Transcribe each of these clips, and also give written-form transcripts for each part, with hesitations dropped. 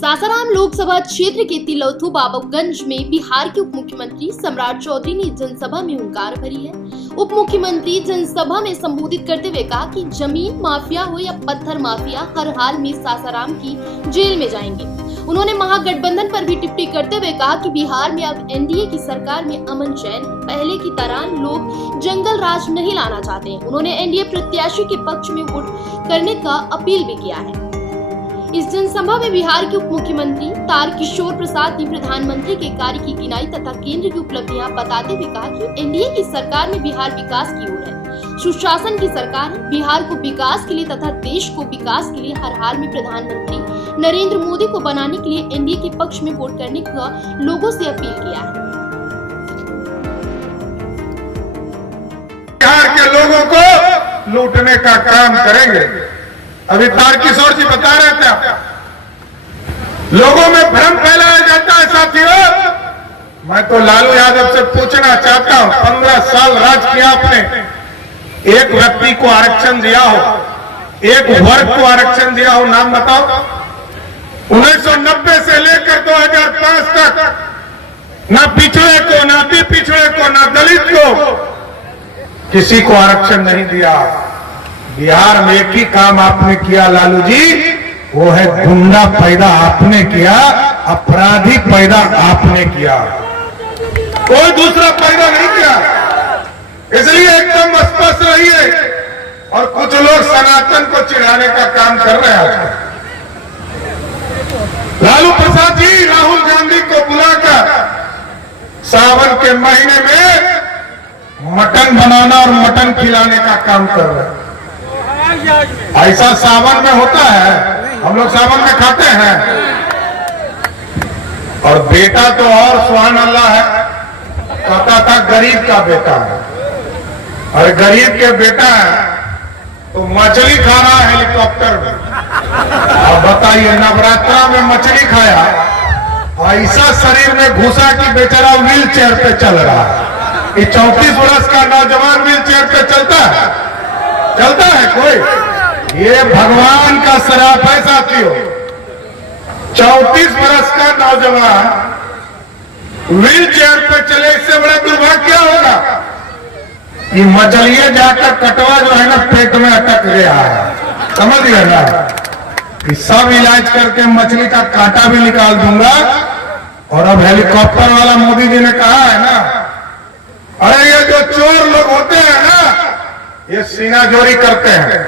सासाराम लोकसभा क्षेत्र के तिलौथू बाबूगंज में बिहार के उप मुख्यमंत्री सम्राट चौधरी ने जनसभा में हुंकार भरी है। उप मुख्यमंत्री जनसभा में संबोधित करते हुए कहा कि जमीन माफिया हो या पत्थर माफिया, हर हाल में सासाराम की जेल में जाएंगे। उन्होंने महागठबंधन पर भी टिप्पणी करते हुए कहा कि बिहार में अब एनडीए की सरकार में अमन चैन, पहले की तरह लोग जंगल राज नहीं लाना चाहते। उन्होंने एनडीए प्रत्याशी के पक्ष में वोट करने का अपील भी किया है। इस जनसभा में बिहार के उप मुख्यमंत्री तारकिशोर प्रसाद ने प्रधानमंत्री के कार्य की गिनाई तथा केंद्र की उपलब्धियां बताते हुए कहा कि एनडीए की सरकार में बिहार विकास की ओर है, सुशासन की सरकार है। बिहार को विकास के लिए तथा देश को विकास के लिए हर हाल में प्रधानमंत्री नरेंद्र मोदी को बनाने के लिए एनडीए के पक्ष में वोट करने का लोगों से अपील किया है। बिहार के लोगों को लूटने का काम करेंगे। अभी तारकिशोर जी बता रहे थे, लोगों में भ्रम फैलाया जाता है। साथियों, मैं तो लालू यादव से पूछना चाहता हूं, 15 साल राज किया आपने, एक व्यक्ति को आरक्षण दिया हो, एक वर्ग को आरक्षण दिया हो, नाम बताओ। 1990 से लेकर 2005 तक ना पिछड़े को, ना अति पिछड़े को, ना दलित को, किसी को आरक्षण नहीं दिया। बिहार में एक ही काम आपने किया लालू जी, वो है गुंडा पैदा आपने किया, अपराधी पैदा आपने किया, कोई दूसरा पैदा नहीं किया। इसलिए एकदम स्पष्ट रहिए। और कुछ लोग सनातन को चिढ़ाने का काम कर रहे हैं। लालू प्रसाद जी राहुल गांधी को बुलाकर सावन के महीने में मटन बनाना और मटन खिलाने का काम कर रहे हैं। ऐसा सावन में होता है? हम लोग सावन में खाते हैं। और बेटा तो और सुभान अल्लाह है, कहता था गरीब का बेटा है, और गरीब के बेटा है तो मछली खा रहा है हेलीकॉप्टर में। अब बताइए, नवरात्रा में मछली खाया, ऐसा शरीर में घुसा कि बेचारा व्हील चेयर पे चल रहा है। कि 34 वर्ष का नौजवान व्हील चेयर पे चलता है कोई? ये भगवान का श्राप है साथियों। 34 वर्ष का नौजवान व्हील चेयर पे चले, इससे बड़ा दुर्भाग्य क्या होगा? ये मछलियां जाकर कटवा जो है ना, पेट में अटक गया है, समझ गए ना? कि सब इलाज करके मछली का कांटा भी निकाल दूंगा। और अब हेलीकॉप्टर वाला मोदी जी ने कहा है ना, अरे ये जो चोर लोग होते हैं ना, ये सीना जोरी करते हैं।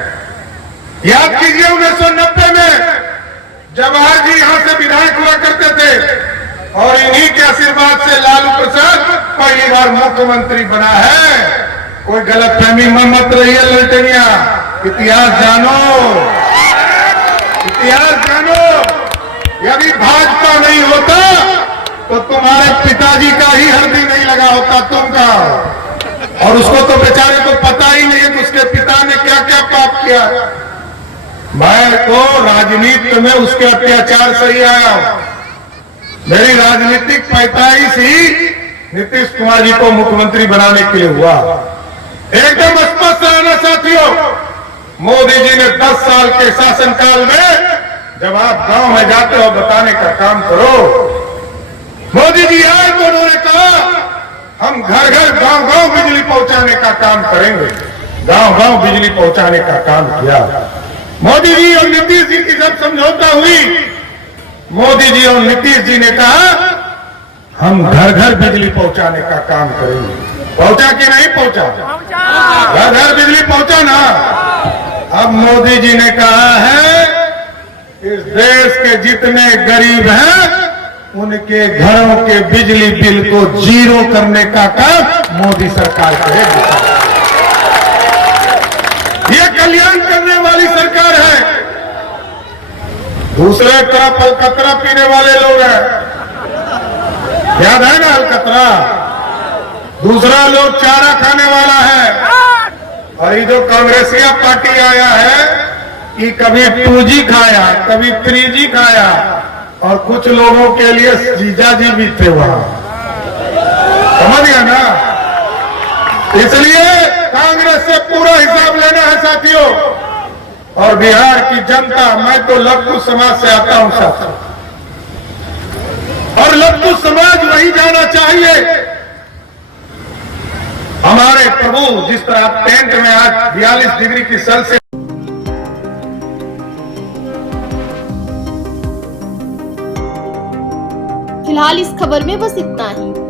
याद कीजिए 1990 में जवाहर जी यहां से विधायक हुआ करते थे, और इन्हीं के आशीर्वाद से लालू प्रसाद पहली बार मुख्यमंत्री बना है। कोई गलतफहमी में मत रहिए ललटेनिया, इतिहास जानो, इतिहास जानो। यदि भाजपा नहीं होता तो तुम्हारे पिताजी का ही हल्दी नहीं लगा होता तुमका। और उसको तो बेचारे को पता ही नहीं है कि उसके पिता ने क्या क्या पाप किया। मैं तो राजनीति में उसके अत्याचार से ही आया हूं। मेरी राजनीतिक पैताईस ही नीतीश कुमार जी को मुख्यमंत्री बनाने के लिए हुआ। एकदम स्पष्ट रहना साथियों, मोदी जी ने 10 साल के शासनकाल में, जब आप गांव में जाते हो, बताने का काम करो। मोदी जी आए तो उन्होंने कहा हम घर घर गांव गांव बिजली पहुंचाने का काम करेंगे। गांव गांव बिजली पहुंचाने का काम किया। मोदी जी और नीतीश जी की जब समझौता हुई, मोदी जी और नीतीश जी ने कहा हम घर घर बिजली पहुंचाने का काम करेंगे। पहुंचा कि नहीं पहुंचा? घर घर बिजली पहुंचा ना। अब मोदी जी ने कहा है इस देश के जितने गरीब हैं उनके घरों के बिजली बिल को जीरो करने का काम मोदी सरकार करेगी। ये कल्याण करने वाली सरकार है। दूसरे तरफ अलकतरा पीने वाले लोग हैं, याद है ना अलकतरा? दूसरा लोग चारा खाने वाला है। और ये जो कांग्रेसिया पार्टी आया है कि कभी 2G खाया, कभी 3G खाया, और कुछ लोगों के लिए जीजा जी भी थे वहां, समझ गया ना? इसलिए कांग्रेस से पूरा हिसाब लेना है साथियों। और बिहार की जनता, मैं तो लघु समाज से आता हूं साथियों, और लद्दू समाज वही जाना चाहिए। हमारे प्रभु जिस तरह टेंट में आज 42 डिग्री की सेल्सियस फिलहाल इस खबर में बस इतना ही।